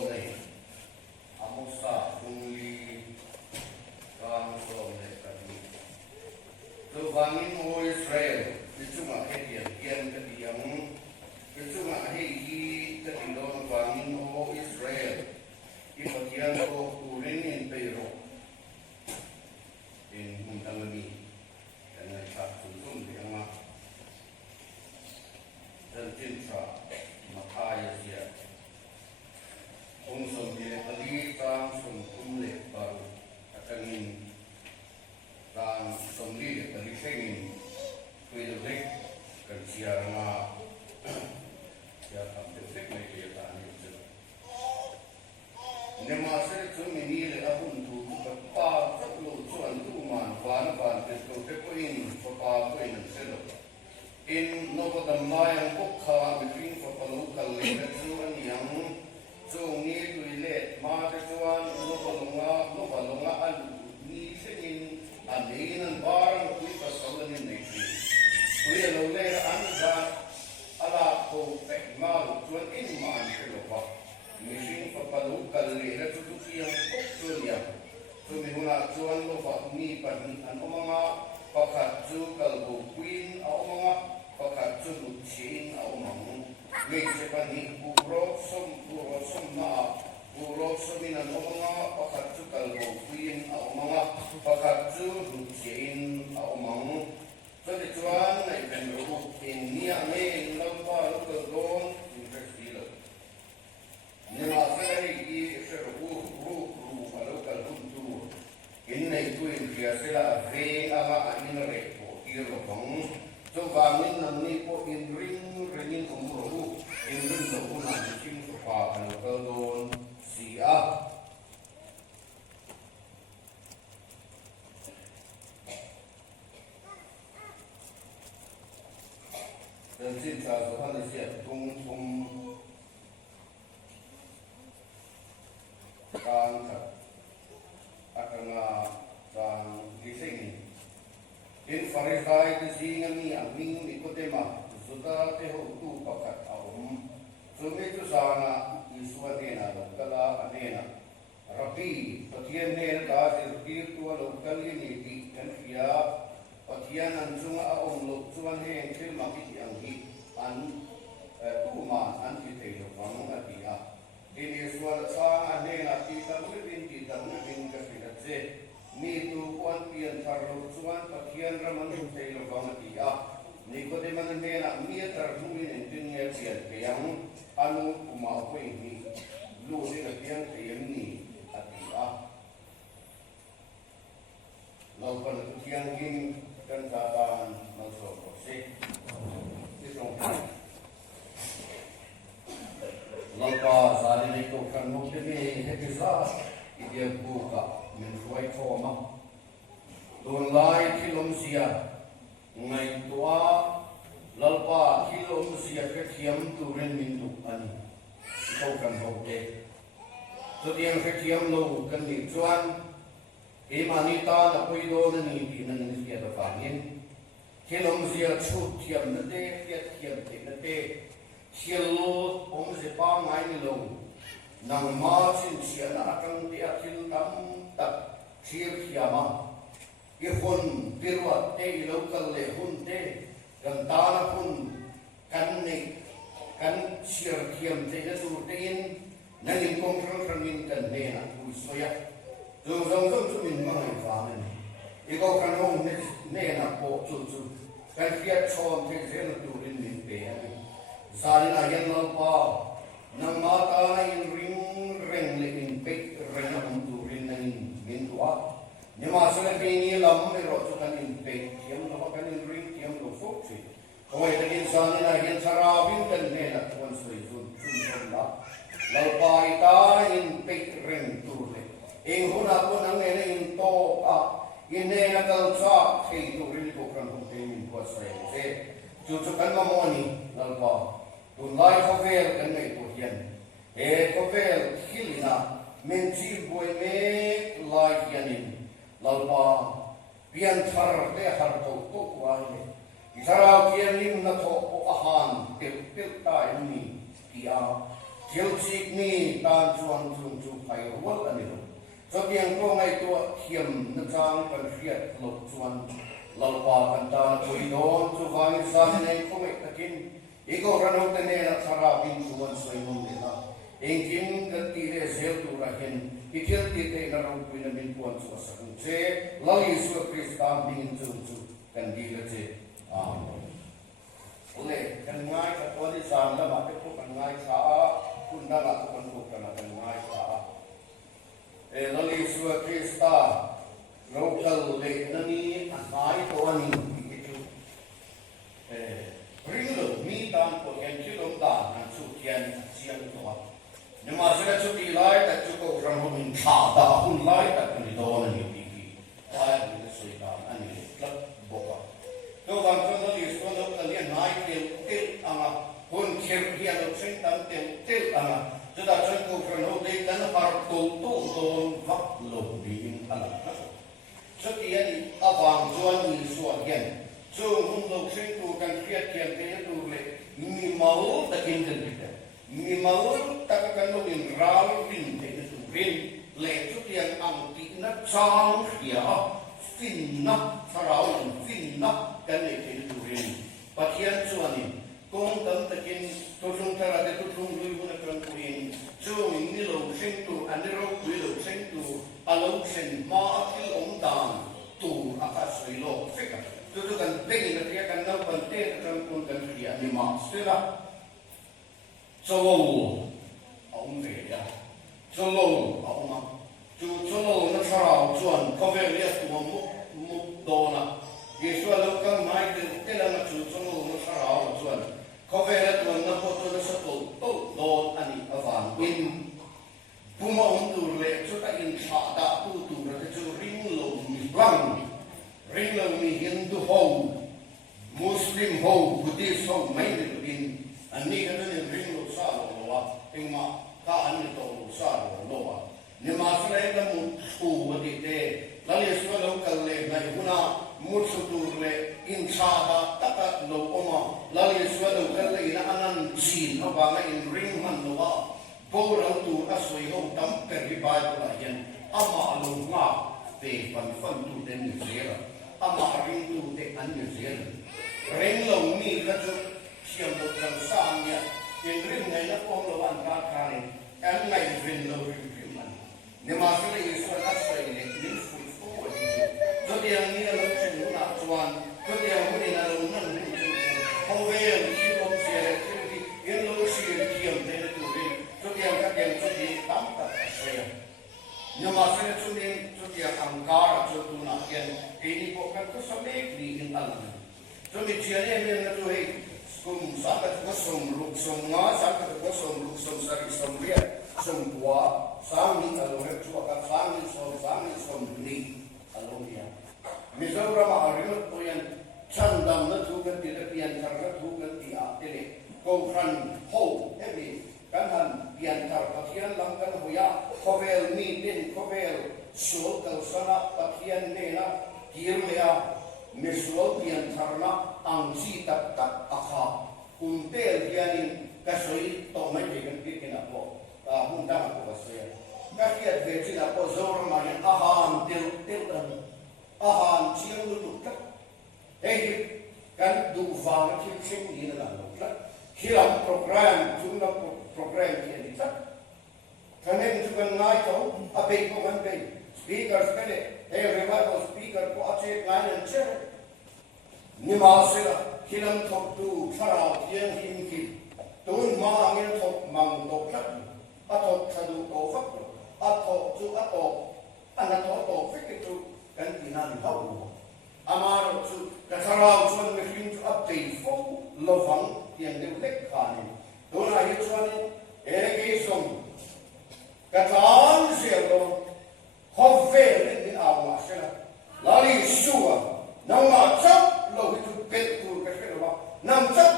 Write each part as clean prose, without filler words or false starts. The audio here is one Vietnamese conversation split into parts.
này amusa ungli kang som le kami tu bangin mo Israel itu mah hediah kian kediam itu mah hei kedilon bangin mo Israel ibagian ko kulinin pero in muntangani dan tak tuntung yang mah dan cinta makaya dia som dia kali tang som kumle baru akan tang som dia kali sengin kuidu lek kan siarna ya tam lek mai dia tani je ne masa tu mini le apun tu pa tak lo chuan tu man van te to te ko in pa ko in selo in no ko dam mai ang ko kha between for local le chuan yang chung ni tuile ma te chuan no balonga al ni senin anin an bar ku pa solanin nei tuile lo le an da ala ko pe ma chuan in man ke lo pa ni sin pa local le tu tu yang ko tulia tu mi huna chuan lo pa ni pa an omanga pakhat chu kalbo queen a omanga pakhat chu lu chin a omang Wei sepani burok som na burok somin an omanga pakhat chu kalbo queen a omanga pakhat chu ruchin a omang so de chuan nei ben ru in nia me lo pa lo ko don in festival ni ma sai ki se ru a lo kal tu in nei tu in dia se la ve a in re po ir lo bang so bangin nam ni po in ringin kumuru in ring lo una chim so pa kan ko don si a dan sin sa so han sia tung kan ka akanga dan gising in farisai te singami aming nikotema suda te ho tu pakat aum sume tu sana iswadena lokala anena rabi pathian ne da sirkir tu lokali ni ti kan kia pathian an sunga aum lok chuan he thil ma ki ang hi an tu ma an ti te lo pang ati a in iswar sa anena ti ta win ti ta win ka se ni tu kuan pian tharlo chuan pathian raman thei lo bangati a ni ko de man ne na mi tar humi en tin nge pian piang anu kuma ko ni lu ni na piang pian ni ati a lo ko na tiang ging kan ta ban ma so ko se ti song lo pa sa ni ko kan mo te ni he ti sa dia buka min ruai thoma don lai kilom sia ngai tua lalpa kilom sia ke thiam tu ren min tu ani ko kan ho te to tiang ke thiam lo kan ni chuan e mani ta na poi do na ni ti na ni sia ta fa nin kilom sia chu thiam na te thiam te na te chiel om se pa ngai ni lo nang ma chin sia na kang ti a thil tam tak thir khiama i hun pirwa te i local le hun te kan ta na hun kan nei kan shir khiam te na tur te in na lim kong rang in kan ne na u soya zo zo min ma ngai fa men i ko kan hong ne na po chu kan fiat chom te je na turin min pe zalina yan lo pa nang mata in reng le in pe reng am tu rin na in tua ni ma sa le ni lam me ro chu kan in pe kiam no kan in ring kiam lo fo chi ko ai ta in san na hin sara bin kan ne na tuan sui chun la lau pa ita in pe reng tu le ing huna ko nang ne in to a in ne na kal cha khei tu rin ko kan ho te min ko sai se chu kan ma mo ni lau pa tun lai ko vel kan nei ko hian e ko vel hilina men chi boi me lai hianin lalpa pian thar te har to wa le isara kian lim na tho o ahan pe ta ni ti a chik ni tan chuan chung chu pai wal ani lo so tiang ko ngai to thiam na chang kan riat lo chuan lalpa kan ta pui don chu wang san nei ko mai takin iko rano tene na thara bin chuan soi mum ni na engkin kan ti re zel tu ra hin ikil ti te na ro pui na bin puan chu sa che lali su kristan bin chu chu kan di le che ole kan ngai ka to di san la ma te ko kan ngai sa kun da la kan ko kan ngai sa lali su kristan local le nani anai to ani itu ringo mi dan ko yan kilom da na chu kian siang to nema sera chu ti lai ta chu ko ram ho min tha da hun lai ta ni do na ni ti ki ai ni soi da ani klap boka to wang ko no li so no ka li nai tel anga hun kher dia lo chen tam tel anga chu da chu ko ram ho de dan par to don vak lo bi in ala so tiani awang chuan ni suan hian chu hung lo chen tu kan khiat kian te tu le mi mau ta kin kan te mi mau ta kan lo in ral rin te tu rin le chu tian ang ti na chang khia fin na sarau fin na kan le te tu rin pathian chuan ni kong tam ta kin to chung thara te tu chung lui bu na kan puin chu ni lo chen tu an ro wi lo chen tu alo chen ma akil om dan tu akas silo fika tu kan begi na dia kan nau pante kan pun kan dia ni ma stela solo om ve ya solo om ma tu solo na sarau chuan cover ya tu mu dona yesu alo kan mai de tela na tu solo na sarau chuan cover ya tu na photo na sa to don ani avan win puma tu le chu ta in tha da tu ra chu ring lo mi blang ring lo mi hindu ho muslim ho buddhist ho mai de in ani kan ne ring lo sa lo wa engma ka ani to lo sa lo wa ne ma sa le da mu tu wa de te la le so lo kal le na huna mu su tu le in tha da ta ka lo oma la le so lo kal le na anan chin no ba in ring man lo wa bo rau tu a soi ho tam per bi bai la yan ama lo nga te fan tu den ni zera ama ring tu te an ni zera ring lo mi ka chu siam lo kan sa nya in ring nei na ko lo an ka ka ni an nei rin lo ring ri man ne ma sa le so na sai ne ni fu fu wa ni so dia ni lo chen na chuan so dia mu ni na lo nan ni chu ho ve ki lo se le ki in lo si ki am te tu ri so dia ka dia so di tam ta sai no ma sa le chu ni so dia ang ka ra chu tu na ken ini ko kan ko sa me ni in al so mi chia ne na tu he kum sa ka ko som lu som nga sa ka ko som lu som sa ri som ria som tua sa mi alo he chu ka sa mi som ni alo ya mi zo ra ma ari no to yan chan dam na tu kan ti le pian thar na tu kan ti a te le ko khan ho he mi kan han pian thar pathian lam kan hoya khovel mi tin khovel so kal sana pathian ne na kir me a mesol pian thar na ang si tak tak akha kuntel pianin kasoi to mai de kan ti na po hun da ko kasoi ka kiat ve chi na po zor ma yan ahan tel an ahan chiang lu tak ei kan du va ma chi ching ni na lo tak hiram program chung na program ki ni tak kanen chu kan ngai to a pe ko kan pe speakers kale hey revival speaker ko ache ngai an che ni ma se la hiram thok tu thara hian him ki tun ma angin thok mang to tak a thok thadu to fak a thok chu a to ana to fik tu kan ti na ni hau amaro chu ka thara chuan me him chu a pe fo lo wang tiang de lek kha ni to na hi chuan e ge som Katan siya ko, hovel ni awa sila. Lali suwa, nang matsak lo hitu petur kasi ba, nang sak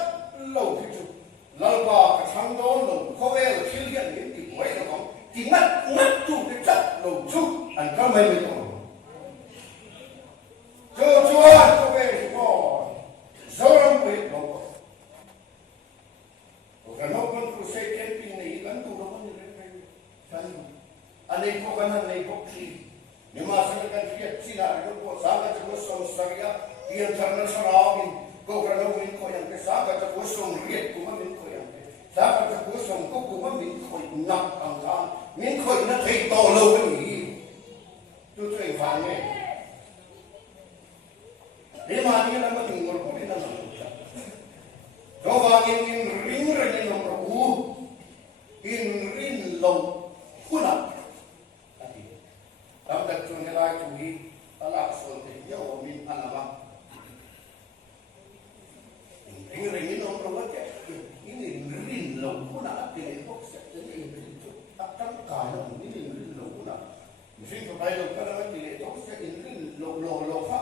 lo hitu lalba katangdon lo hovel kilian ni di buhay na bang tingat tu kecak lo chu ang kamay nito. Tujuan hovel ko, zorang buhay lo ko. Kano pun kusay camping na ilan tu alay ko kanan alay ko kli ni masa kan kiat sila ko saga ko som saga iyan sarna sarawin ko kana win ko yang saga ko som riet ko min ko yang saga ko som ko min ko nak ang kan min ko na thei to lo ni tu thei phang ne ni ma ni na ma ting ko ni na ma do wa in ring ring no ro in rin lo kuna tam dak chu ne lai chu hi ala so te yo min anama in ring no ro wa ke in rin lo kuna te ne ko se te ne rin chu tam ka no in rin lo kuna mi ko pai lo kana te ne ko se in rin lo fa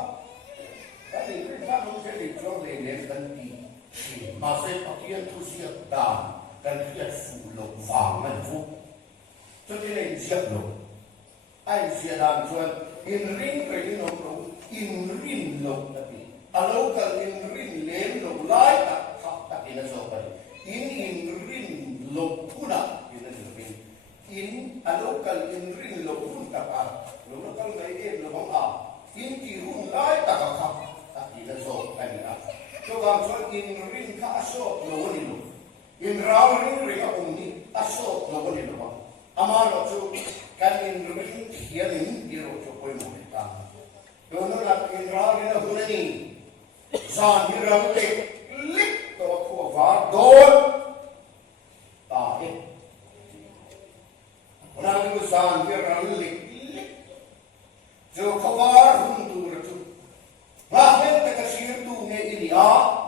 ta in rin fa no se ni cho le ne dan ti mà sẽ có thiên thu diệt đàn cần thiết phủ lục vàng ngân phúc cho nên diệt lục anh diệt đàn chuẩn in rin về in lục lục in rin lục là gì alo cần in rin lên lục lại cả khắp cả in là sao vậy in rin lục cũng là in là gì in alo cần in rin lục cũng cả à lục nó cần lấy em là bóng à in chỉ hun lại cả khắp cả in là sao anh là cho rằng cho in rin ka aso lo ni lo in rau rin rin ka ni aso lo ni lo ama lo chu kan in rin hian ni ro cho koi mo ta do no la in rau rin hu ni san ni rau le lik to ko va don ta he ona ni san ni rau lik jo khabar hum tu ro chu bahkan terkasih tu ne ini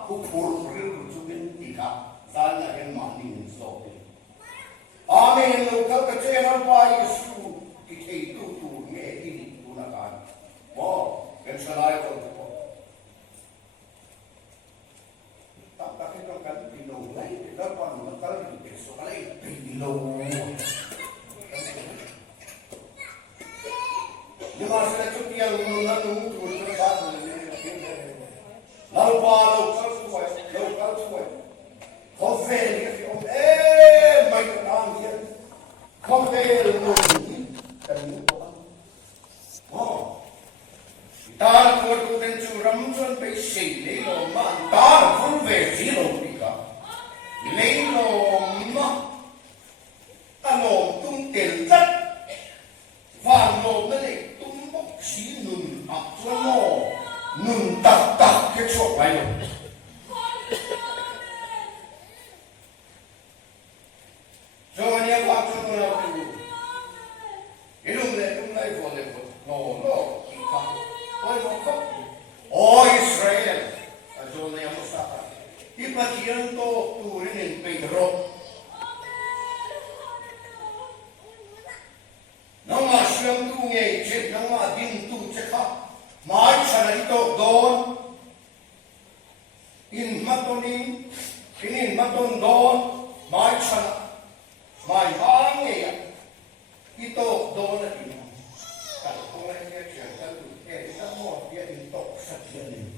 kupur tu bentika sana yang mandi mensope amin lokal keceran pa Yesu kita itu tu ne ini gunakan yang salah itu tak kita kan pilih lagi kita pun mental di besok lagi pilih di masa cuti yang menunggu terbatas lalu lokal tuai, konvel om mai kan dia, konvel nunggu kan tar tu den curam cuan pe sei le lo ma tar konvel zero pika le lo ma ano tung tel tat van lo me le tung bok si nun ak cuan mo nun tak tak ke chok lai lo so anh em học cho tôi học được cái lúc này vô lên nó chỉ không ôi nó không ôi Israel ở chỗ này ông sao đi bắt chuyện to tu nên Pedro nó mà xem tu nghe chết nó mà tin tu chết khác mai sau này to don in matonin in maton don mai sau mai hang ya itu dona ini kalau orang yang cakap itu semua dia itu sekian ini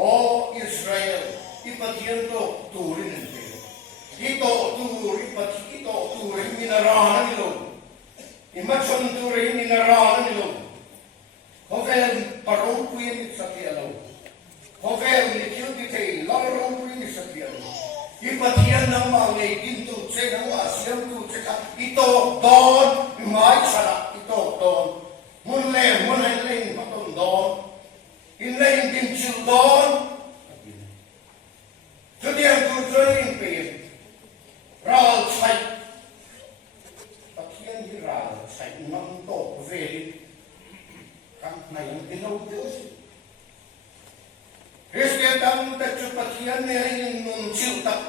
oh Israel ipatian to turin itu turin pati itu turin minarahan itu imacon turin minarahan itu hovel parong kuin sekian itu hovel nikil kita larong kuin sekian itu ipatian ng mga ginto tse ng mga siyam tu tse ka ito don may sana ito don munle matong don inlayin din chill don jadi ang tujuin pe ral chay patian di ral chay nang to veli kang na yung tinaw Diyos Kristian tam tercupatian yang muncul tak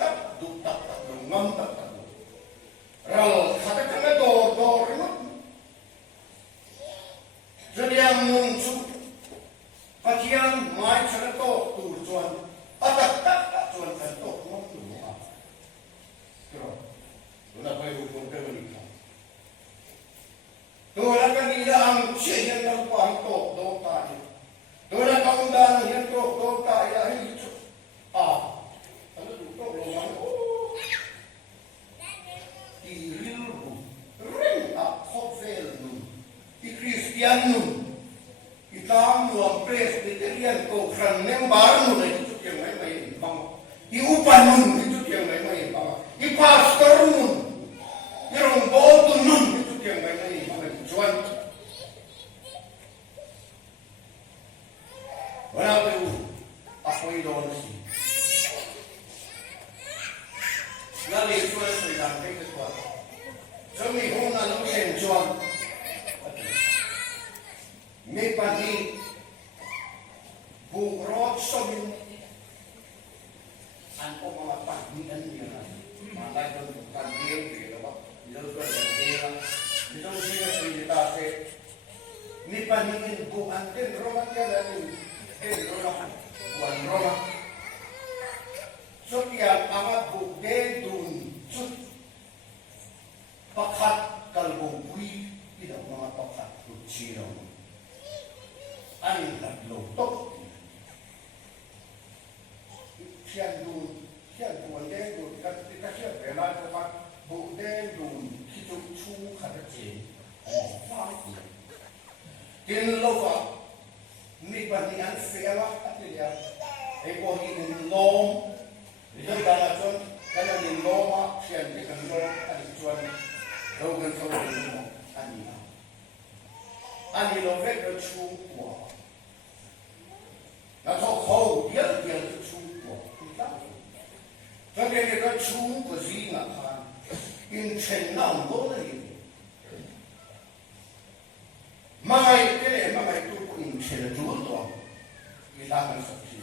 ngam tak ral kata kena dor jadi yang muncul patian mai cara to tujuan tak tuan to ngam tu Tuna kau hukum terlihat. Tuna kan tidak angci yang nampak to do tadi. Tuna kau undang yang to ya itu. Kalau tu roman. Tiril ring up hot Christian nun itam nuam presbyterian ko kran member nun itu yang mai bang i upan nun itu yang mai bang i pastor nun i rombol nun itu yang mai bang cuan wala tu ako idon si lali cuan sudah ke kuat Jami hona lo sen chuan. Me pani bu rot somin an ko ma pa ni an ni na. Ma lai don kan ye ke lo ba. Lo so da de la. Ni so si na si ta se. Ni pani ni bu an den roma ka da ni. Roma. Wan roma. So kia ama bu de dun chut pakat kalbong bui tidak mga pakat kucino aning naglotok siyan dun den dun kasi pela pakat bu den dun kituk chu katache tin lova ni banian fela atilia ko hin lom ito dalaton kana ni loma siyan kan lom adituan Rogan Rogan Ani lo vet lo chu kwa. Na to ho dia lo chu kwa. Tapi ni lo chu ko zi na kan. In chen na lo na ni. Mai tu ko in chen tu lo. Ni ta kan sa chi.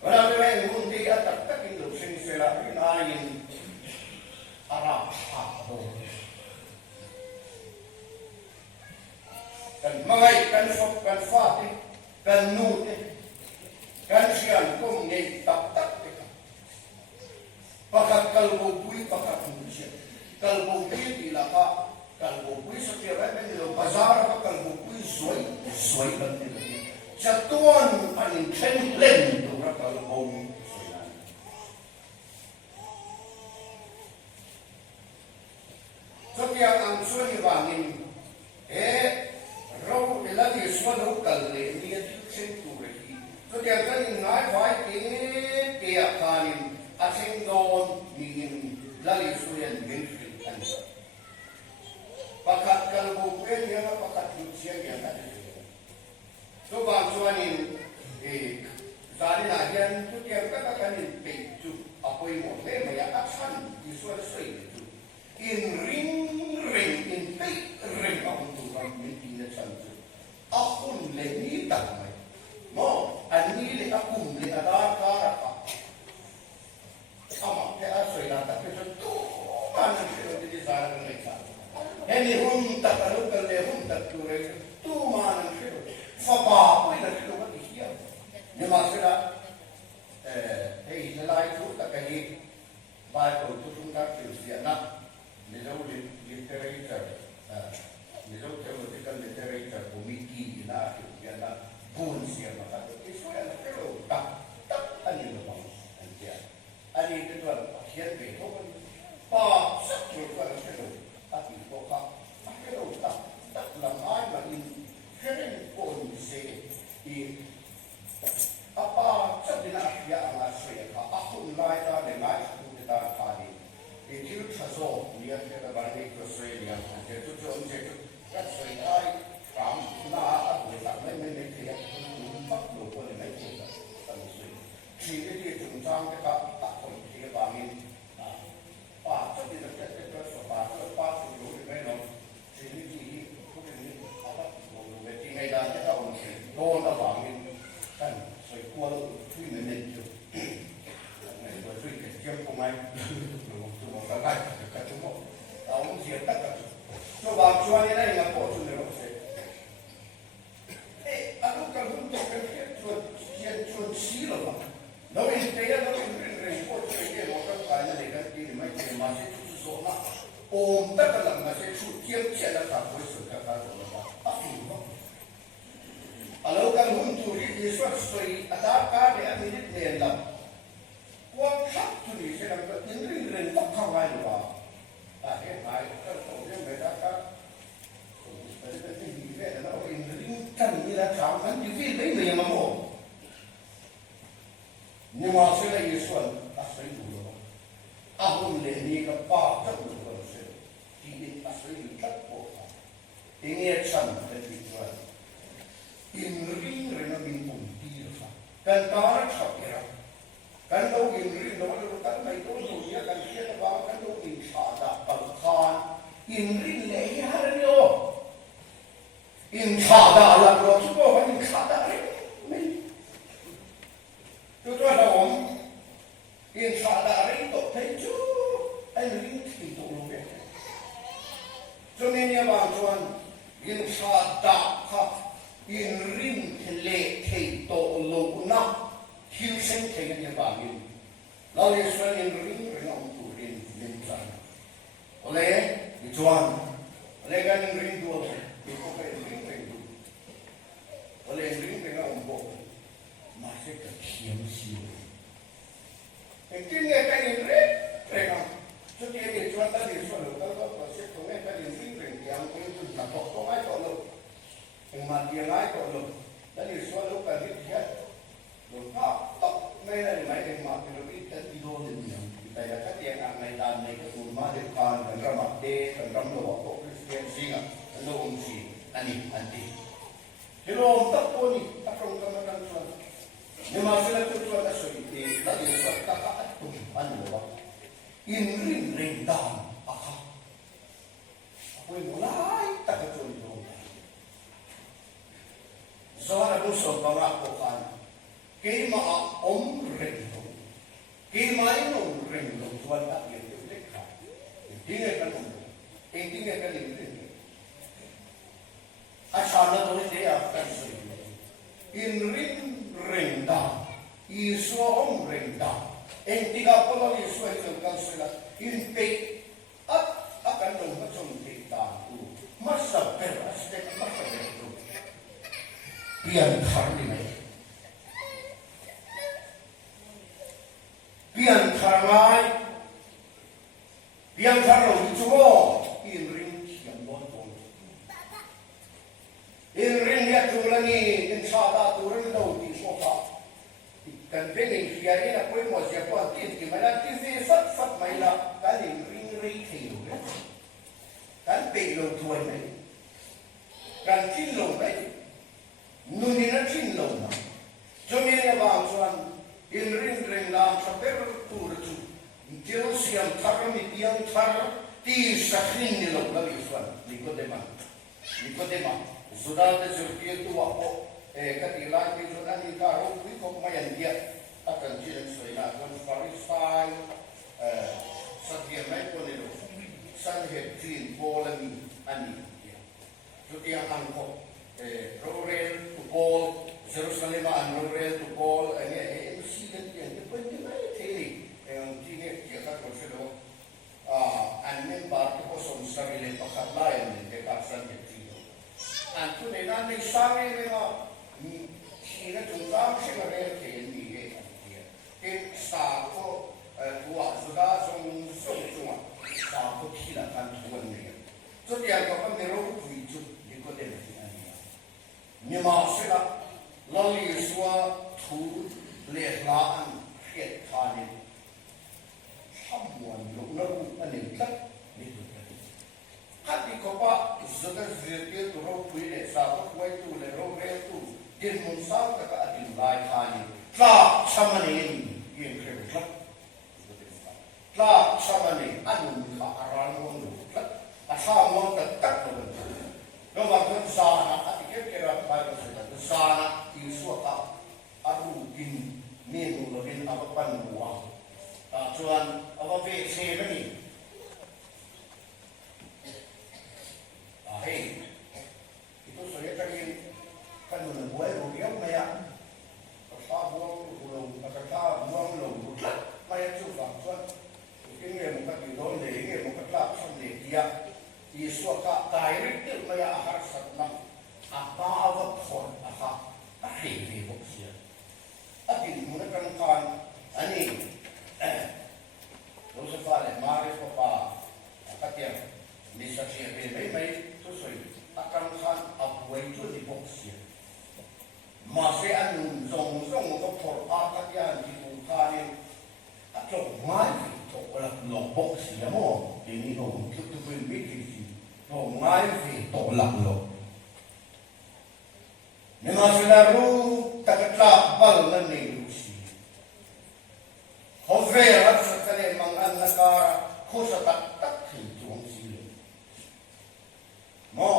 Wala be mun di atak tak in lo sing sela in ayin Arab ha ho. Kan mangai kan sok kan fati kan nute kan sian kong nei tak teka pakat kalbo bui pakat nusia kalbo bui di laka kalbo bui setiap hari di bazar kalbo bui suai kan ni jatuan paling len tu kalbo setiap angsuan dibangin rau eladi suano kalle dia senture ki to dia kan ngai vai ke akanin asing don min lali suyan benfit an pakat kalbo pen dia pakat ducia yang ada to bang suanin tadi lagian tu dia kan pe tu apa yang mau maya aksan di suara sei tu in ring in pe ring untuk kami akun le ni tak mai mo ani le akun le ada kara pa ama ke asoi na ta ke tu mana ke di sana ni sa ini hun tak alu ke le hun tak tu re tu mana ke fa ba ko ina ke ko di ya ni ma se da le lai tu tak ke ba ko tu sun ka ke sia na ni lo literature Nilo teological literature bumiki na na pun siya maka isu yang pero tak ani lo bang antia ani itu akhir beto pa sakit kan pero tapi kok pero tak lamai lagi keren pun se apa sedina ya alasya aku mulai dari aku kita tadi itu terso dia kita balik ke Australia itu tu các sợi ai cảm na áp lực lên thì bắt đầu có những cái chuyện tầm suy chỉ cái gì chúng ta cái các hội thì bà mình bà cho đi được cái số bà cho ba số đủ thì mấy nó chỉ cái gì cũng cái gì họ bắt đầu về thì ngày đó cái ông thì đôn là bà mình cần sợi qua thuê mình được này rồi thuê cái kiếm của anh rồi một cái cái chúng một ông diệt tất cả so bang chuan ni nai ngap po chu ne ro se aku kan untuk kan chuan si lo ba no in te ya no in po chu ke mo ka pa na le kan ti mai ke ma se chu so na om ta ka la ma se chu tiam che da ka po su ka ka ro ba a fi ba alo kan hun tu ri ni so soi ata ka de a minit ne la wa khap tu ni se kan ka tin rin ren ta ka wa lo ba ta he mai ka to ne me da ka sui tat po inge chan te tuan in ring rena min pum ti fa kan tar chakera kan do in ring do lo kan mai do do ya kan kia ba kan do in sha da pal khan in ring le har yo in sha da la lo su bo in sha da re mai tu tuan da om in sha da re to thai chu anh ring thì tụ luôn đấy cho nên nhà bạn tuan in sha da ha in ring lệ thì tụ luôn na hiu sinh thì nhà bạn in lao đi xuân in ring rồi ông tụ in san oleh tuan oleh kan in ring dua di kau ring tu oleh ring dengan ông bộ masih kecium siu Intinya kan in ring dengan so dia dia tuan tadi soal kalau pasal kau kan in ring yang itu nak kau mai kau lo yang mati yang ai kau lo tadi soal kan dia lo tak mai dari mai yang mati lo itu tidur ni kita ya kan yang amai dan mai ke rumah depan dan ramat de dan ram lo kau Kristian singa dan lo umsi ani anti hello tak pun ni tak orang kan tuan ni masalah tu tuan tak soi tadi soal kakak tu anu lo in ring down aha aku mulai tak kecuali dong soal aku soal aku kan kema om ring dong kema ini ring dong tuan tak dia dekat intinya kan ini asal tu dia akan soi in ring down isu om ring down en 30 Yesus itu kan sudah impi akan dong macam kita tu masa beras dan masa itu pian hari ni pian karamai pian karo itu in ring yang bontong in ring dia tu lagi in sada turun dau di sofa kan bening kiai na koi mo sia ko tin ki mana tin se sat mai la kan ring thei lo kan pe lo tuai mai kan tin lo mai nu ni na tin lo na jo me ne ba chuan in ring la sa per tur chu tiu siam thar mi piang thar ti sa khin ni lo la li chuan ni ko de ma sudah de surti tu wa ko katilan di zona ni karo kui kok mayan dia akan jiran soina kon farisai satia mai konelo san he tin polami ani dia so dia angko rorel to pol Jerusalem an rorel to pol ane sidan dia depan dia mai teli yang tine dia ka konselo anen bar ko som sabile pakat lain de ka san he tin antu ne na ni sare ne khi nó chúng ta sẽ là cái tiền gì cái xã có của chúng ta trong sống chung xã có khi là căn thuần này cho tiền có cái này nó quý chút thì có thể là gì nhưng mà sẽ là lo lý xóa thu lệ lá ăn hiện thà này hâm muộn lúc nó anh em tất để được hát đi có ba giờ ta duyệt cái tụi nó quý lệ xã có quay tụi lệ rô rê tụi din mun sang ka adin lai thani tla chamanin yin khrem tla chamanin anun ka aran mon tla asa mon ta tak no no ma kun sa na atike kera ba ko sa na ti su ka aru din ne no lo din apapan wa ta chuan awa ve se ni hey itu saya tadi kan buat rupiah maya, apa buang ulung, apa buang ulung, maya cuba, tuan, ini muka kidon deh, ini muka kelap sendiri dia, di suaka direct itu maya ahar satna, apa awak pun, apa, akhirnya buktinya, akhirnya mereka kan, ani, dosa pada, mari papa, katiang, bisa siapa mai tu soi, akan kan apa itu di buktinya. Masih anu zong ko por akatian di bukanin atau mai to olah lombok siamo ini no tu pun bikin ngai vi to lak lo ne ma sila ru takatla bal na ni si hove rat sa kale mangan na kara ko sa tak tak hin tuang si lo mo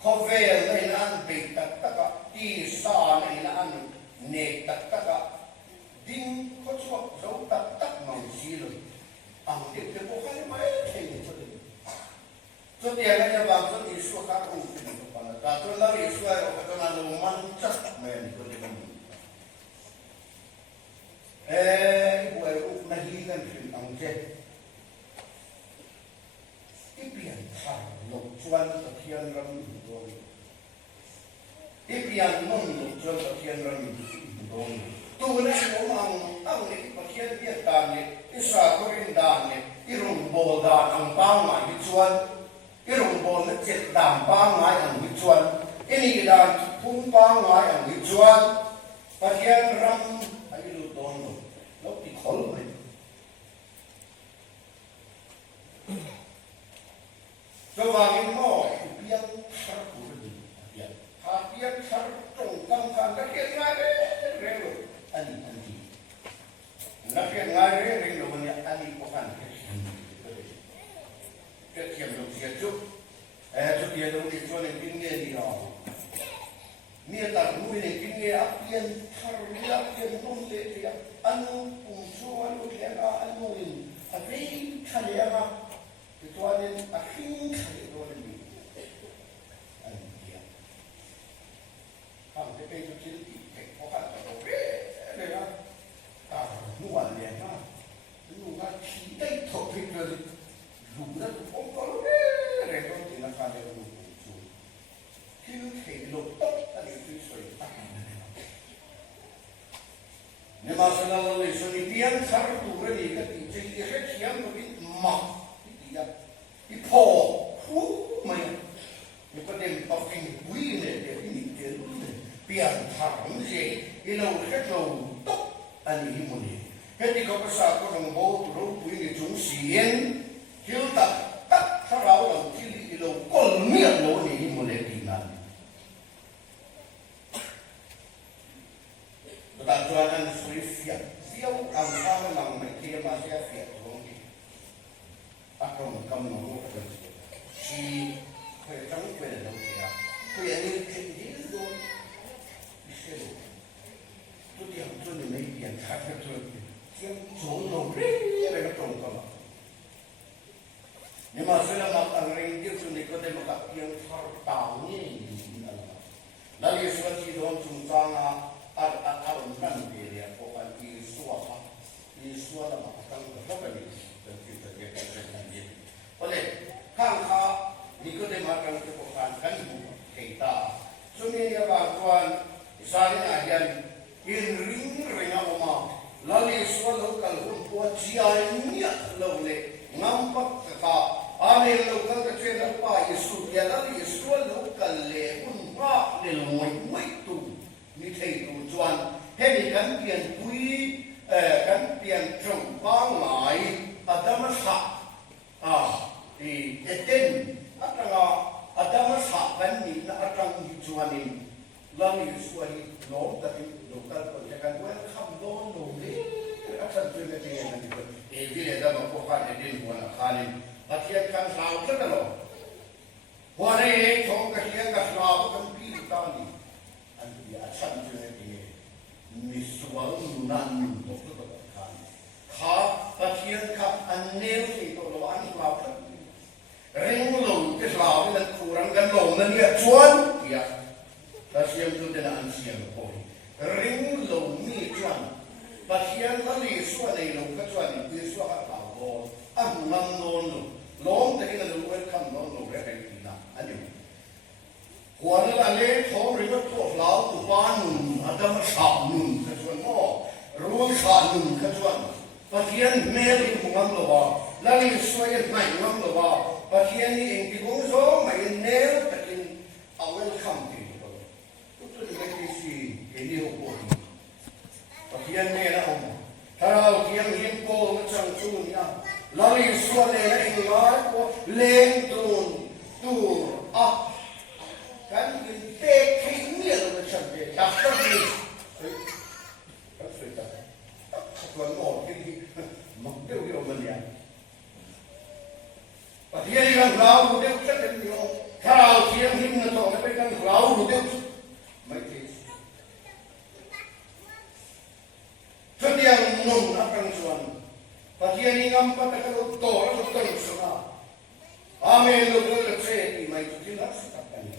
hove na inan be tak tak ti sa na inan ne tak tak din ko chuak zo tak tak mang si lo ang dit ke ko kale mai thei ko so dia kan bang so isu ka ku ni ko pa ta to la isu ai ko to na lo man chak men ko de kam bu ai u na hi kan fin ang je ipian tha lo chuan ta thian ram do ipian mon lo chuan ta thian ram do tu na mo mang ang ni pa thian bia ta ni isa ko rin da ni irung bol da ang pa ma hi chuan irung bol na chet dam pa ngai ang hi chuan ini dan phung pa ngai ang hi chuan pa thian ram ai lu don lo ti khol mai so wangin mo pian sar ku ri ya ha pian sar tong kam kan ka ke ngai re lo ani na ke ngai re lo ni ani ko kan ke kiam lo sia chu chu dia lo ni chuan ni kin nge ni no ni ta mu ni kin nge a pian thar ni a pian mong le ya anu pung chu anu le a anu in a ve khale ya ke chuan ni a khin khale lo ni ani dia ang te pe chu chin ti ke ko kan ta lo re le ya ta nu wa le na nu ga chi dai tho phi lo lu na tu pong ko re re ko ti na ka le lu chu ki lu ke lo to ta ni tu so ta ne ma sa la le so ni pian sar tu re ni ka ti chi ti he chiam ko bi ma ti ya i po hu mai ni ko dem pa fin bui ne de ni ke lu ne pian sar ni je i lo he lo to ani hi mo ni he ti ko sa ko rong bo tu ro bui ni chung sien thiếu tập tất sau đó là chỉ đi đâu còn miệng lỗ thì một đề kỳ nào ta cho anh suy phiền phiêu làm sao mà lòng mình kia mà sẽ phiền không đi ta không cầm nó được chỉ phải trắng quyền đâu thì à quyền như chuyện gì rồi đi xe đồ tôi điểm cho mình mấy tiền khác cho kiếm số đồ đấy là trồng còn nhưng mà sudah makan ringgit sudah kita makan yang fartang ni, lalu suatu dalam sumsanga ada nanti dia bukan Isua lah makan apa ni dan kita nanti. Oleh kangka kita makan kebukan kan kita. Sungai dia bantuan misalnya ajan ring apa lalu suatu kalau buat jianya lalu nampak kakak ane lokal kecil apa Yesus dia lalu Yesus lokal leunpa leloi tu ni thei tujuan hei kan pian pui kan pian trong bang lai adam sa di eten adam sa kan ni na atang tujuan ni lalu Yesus hi lo tapi lokal kan welcome lo ni akan tu ni dia nanti dia dah membuat edin buat khalin Akhirnya kan selalu kita loh. Wahai cong kasihan kan selalu kan kita ni. Anu dia acan juga ni. Misual nan doktor kan. Kha kasihan kan anel itu loh anu selalu. Ring loh ke selalu dan kurang kan loh dan dia cuan. Ya. Kasihan tu dia nak ansian boy. Ring loh ni cuan. Kasihan kali suan ni loh kecuali dia suan tahu. Ang nam non long tapi kalau welcome non mereka kita ada. Kuala lale thong riba thong lau tu pan ada macam nun kecuali mo ruang sanun kecuali. Pasien mel itu mengam loba, lalu suai naik mengam loba. Pasien ini ingkung so main nel tapi welcome itu. Itu juga sih ini hukum. Pasien ni ada om. Kalau dia himpul macam tu ni. Lalu suatu yang ingin ko leng tu ngam pa ta ko to ra ko to suna amen lo ko che ti mai tu ti la sa ka ni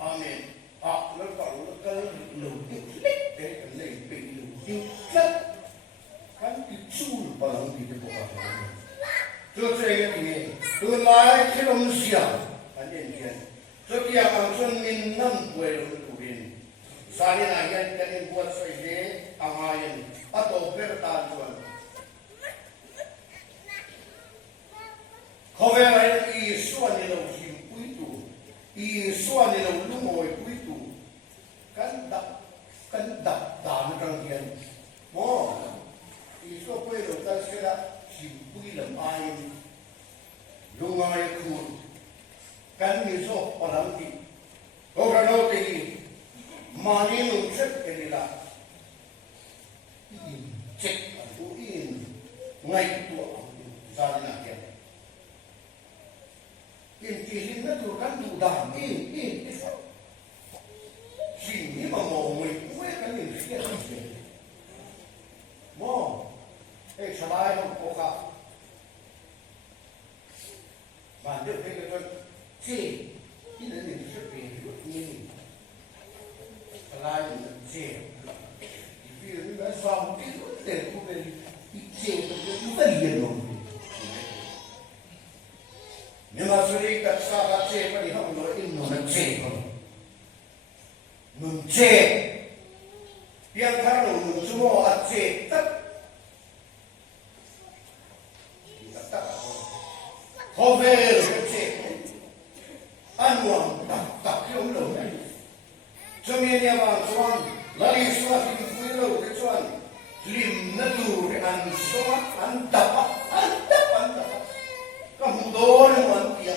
amen a lo pa lo ka lo ti le te le pe lo ti la kan ti chu pa lang ti ko ka tu che ni tu lai ki lo sia an yen yen tu ti ang chun min nam pwe lo tu bin sa ni na yan kan in buat sai le ang ayen ato per ta chuan Hovera i suan ni lo him puitu i suan ni lo lumoi puitu kan da da na kang hian mo i so pui lo ta sera him pui lam ai lungai ku kan ni so param ti ora no te mani nu chet ke ni la cek tu in ngai tu sa na ke in kihin na tu kan tu dam in sin ni ma mo mo kan ni sia sia mo salai ko ka ma de ke ko si ni ni se pe ni salai ni si ni ba sa mo ti te ku be si tu ba ye no Nima suri kat sa che pa di hong lo in no na che ko. Nun che. Piang kar lo nun sumo at che tat. Tat. Hovel che. Anwang tak lo lo. Chumi ni ma chuan lali suwa ki ku lo ke chuan. Lim na tu an suwa an tapa. Kamu doon man dia,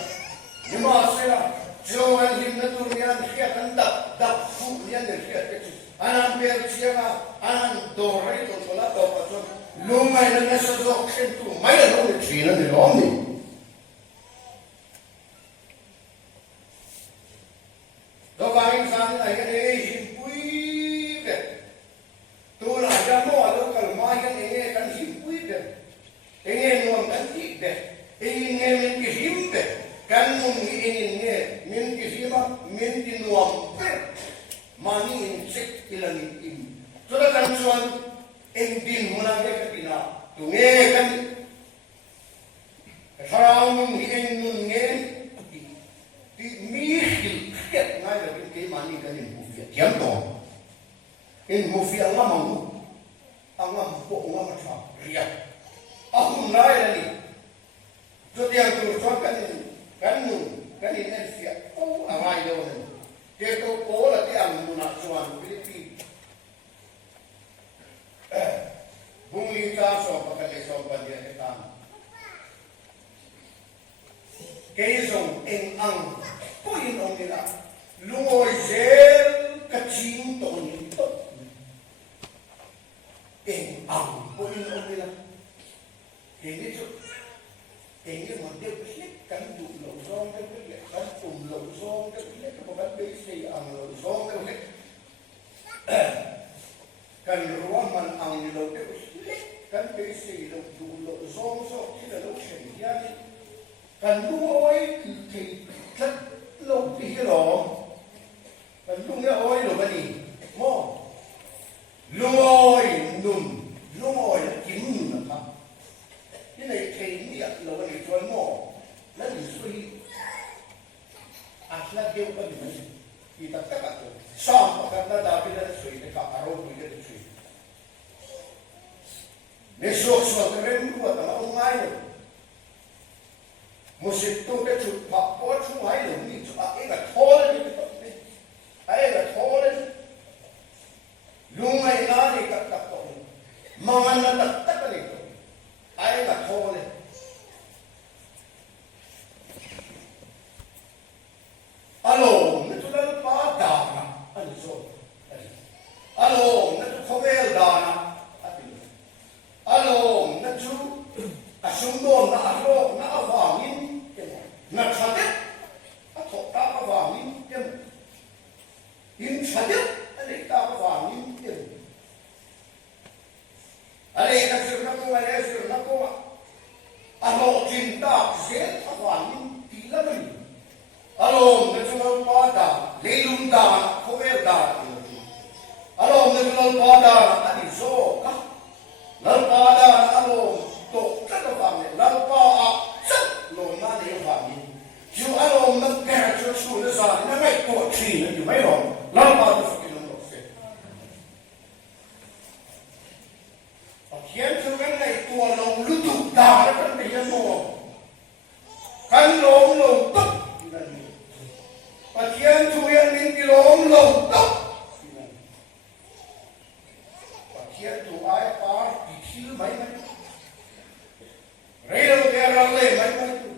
lima sila, jangan himna turian dia kan dak fu dia dia anan ber siapa anan dore itu pola topaton, lumai na sosok sentu, mai na lu china ni lomi. Doain sana ayat himpui ke, tu lah jamu alu kalmai kan himpui ke, nuam kan ke. Ingin min kihimpe kan mung ingin min kihima min dinuam mani in cek ilan im sudah kan suan endin muna ke katina tunge kan sarau mung ingin nunge di mihil ket ngai da ke mani kan in mufia tiam to in mufia ngam po ngam cha ria ahum nai ni Jadi yang turun kan Indonesia, awal itu, dia tu pola tiang munasuan Filipina, bumi kaso pakai sopan dia ketam, keisong ang poin orang kita, luozel kacing ton itu, ang poin orang kita, ini tu. Ini model bisik kan dulu zong kan bisik kan dulu zong kan bisik kemudian bisik ang zong kan bisik kan ruaman ang dulu bisik kan bisik dulu zong so kita lu sendiri kan luoi thì thật lâu thì cái đó kan lu nghe oi lo bani mo luoi nun luoi kín nun là cái này thì niệm là cái này chuẩn mỏ nó bị suy là điều cái gì thì tất cả các sao mà các ta bây giờ suy để cả rồi bây giờ suy nếu số cái bên của ta ông ai rồi một sự tu cái chụp phật có chú ai rồi đi chụp ấy là thôi ấy là thôi luôn ngày đó thì các tội mà nó tất cả cái ai là thôi alo nó tu đã ba đà na anh số alo nó tu không về đà na alo nó tu à sung đồn na alo na vàng in na alom natural pada leilum da khover da alom natural pada ani so ka lal pada alom to ka da ba me lal pa a sat lo na ne ba mi ju alom na ka chu na sa na mai to chi na ju mai ro lal pa da fi no se a kien chu wen nei to lo lu tu da na kan be ya no kan lo lo to Pakian tu yang minti lom lom tak. Pakian tu ay par dikil mai mai. Reo dia le mai mai tu.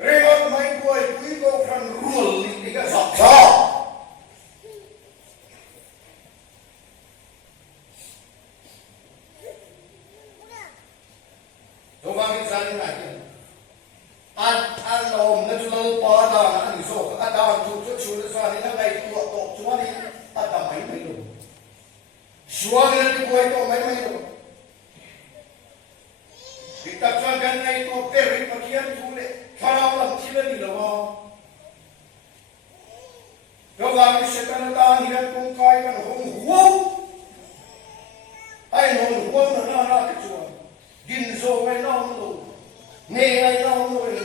Reo mai boy kui go from rule ni tiga saksa. Tu bagi sana lagi. Alom natural pada ani so ada tu chu sa ni na kai tu to chu ni ada mai mai lo suang ni ko to mai mai lo kita jangan nai to teri pakian tu le khara lam chile ni lo do ga mi sekan ta hiran kong kai kan hong huo ai hong huo na na ke chu din so mai na lo ne ai na lo ni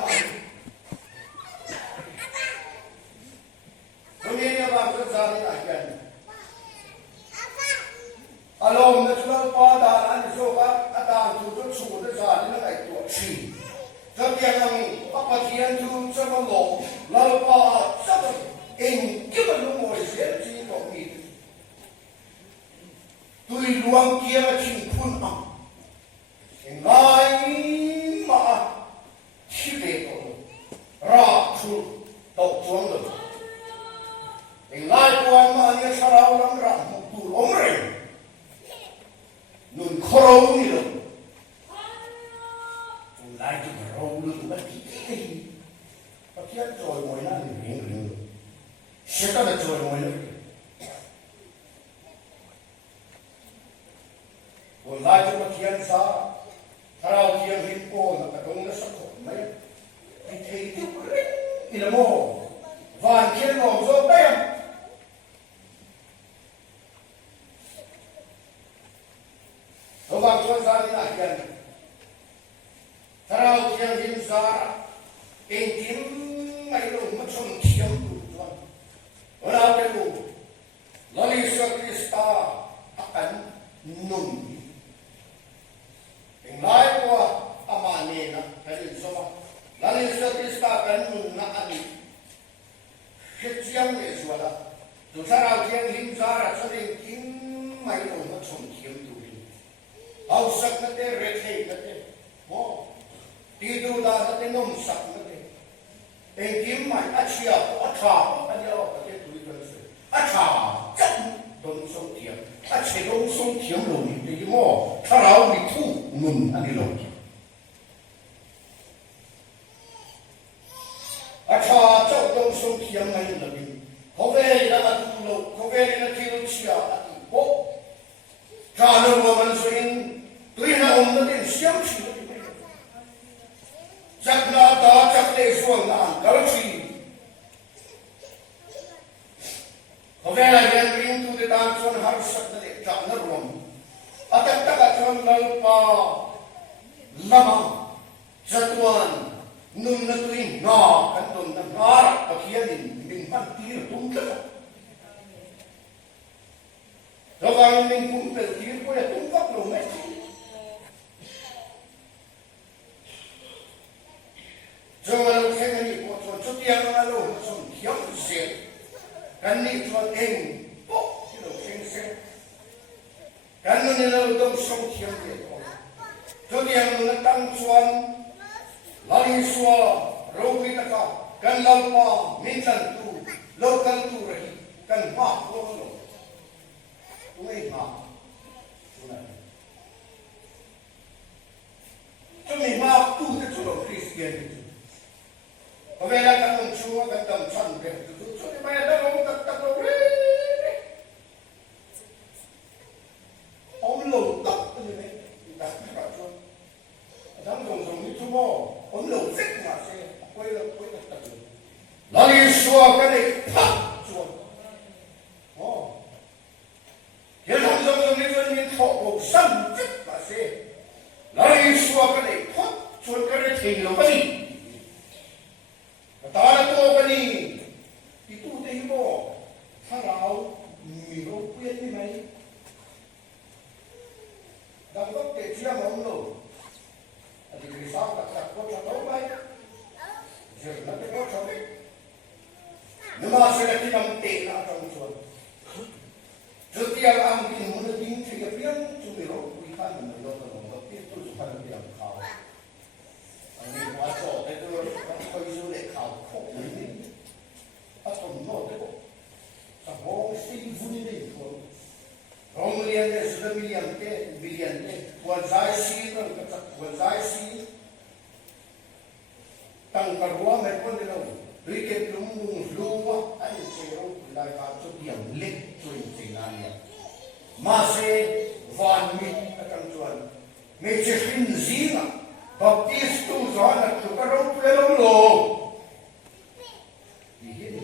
Dunia bang terjadi akan. Alom natural pada ani soka ada tu tu terjadi na kai tu chi. Tapi yang apa kian tu sama lo lalu pa sama eng kita lu mo isi chi to mi. Tui luang kia chin pun am. Engai ma chi le to ra chu to chuang lo. Engai puan ma ni sarau lam ram tu omre nun khoro ni lo engai tu khoro lu tu ba ti ti pakian choi moi na ni ring ring sheta da choi moi na engai tu pakian sa sarau kian hin po na ka dong na sa ko mai ti ti ti ni la mo van kian no zo bam Orang tua saya akan terau yang himsar, engkim malu macam tiang tuan. Orang itu lalu Krista akan nun. Engai kuah amane na kali semua. Lalu Krista akan nun na ani. Keciam eswala. Tu terau yang himsar sering engkim malu macam tiang tuan. Ausak nate rekhe nate mo tidu da nate nom sak nate engkim mai achia atha anyo ate tui kan se atha chat dong song tiam ache dong song tiam lo ni te mo tharau ni thu nun ani lo atha chat dong song tiam mai lo ni ko ve na atu lo ko ve na ti lo chia ati bo ka no man swing Tui na na din siyang siya. Chak na ta, chak le suang na ang kalchi. Kavela yan rin tu de tan suan harsak na de chak na ruang. Atak taka suan lalpa lamang satuan nun na tuin na kanton na harak pakiyanin min mantir tungkak. Dagang min kumpel tir ko ya tungkak lo mesin. Jangan lupa ni potong cuti yang lalu macam tiang sen, kan ni tuan eng, pok kilo sen, kan ni lalu dong song tiang dia. Cuti yang menentang tuan, lali sua, rogi taka, kan lalpa, mintan tu, lokal tu rahi, kan mak lo, tunai mak, tunai. Cumi mak tu tu lo Kristian itu. Kavela kan chua kan tam chan ke tu chu ni mai da long tak tak lo re om lo tak ni ne ta ka chu dang dong dong ni chu mo om lo sek ma se koi lo tak tak suwa ka ni pa suwa. Oh. Yan ang zong liwan ni to o san tit pa si. Lari suwa ka ni pa suwa ka ni tinglo ka ni. Katara to ka ni. Itu tayo mo. Haraw miro puyan ni may. Dangkot te siya mo no. At ikrisaw katakot sa tawbay. Siya natin ko sabi. Namasa na tinamte na atang suwan. Setiap ang pinuna din siya piyang sumiro kuitan na mayroon ng mga pito sa parang piyang kao. Ang iwaso, ito ang pag-isulit kao ko. At ang no, ito. Sa buong stilifuni na ito. Kung miliyan sudah miliyan wazai tang karua merpon de lau rike lumung luwa ani sero lai ka tu yang lek tu intinania mase van mit atang tuan me chefin zina baptistu zona tu karo lo ini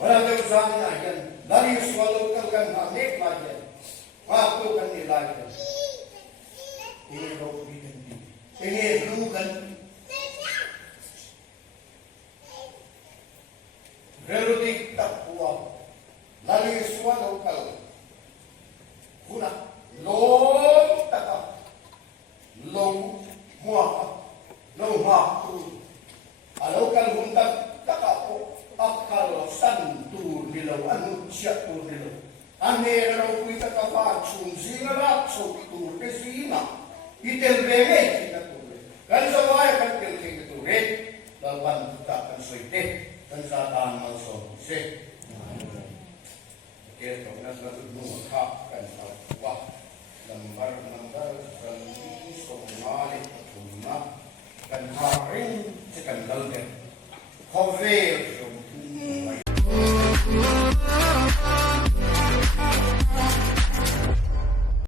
wala de zana yan dari swallow kan hamek lajan waktu kan nilai ini ro bikin ini lu kan Relutik tak puas, lalu swallow kal, guna long takap, long muak tu, alau kal huntak takapo, akal santur dilau anu siatur dilau, ane rau kita kapat sumsina rak sokitur kesina, itel bebe kita tur, kan sawai kan kelking tur, lawan tak kan soite. Dan satan masuk se. Oke, pokoknya selalu mengungkapkan bahwa lembar dan ini soal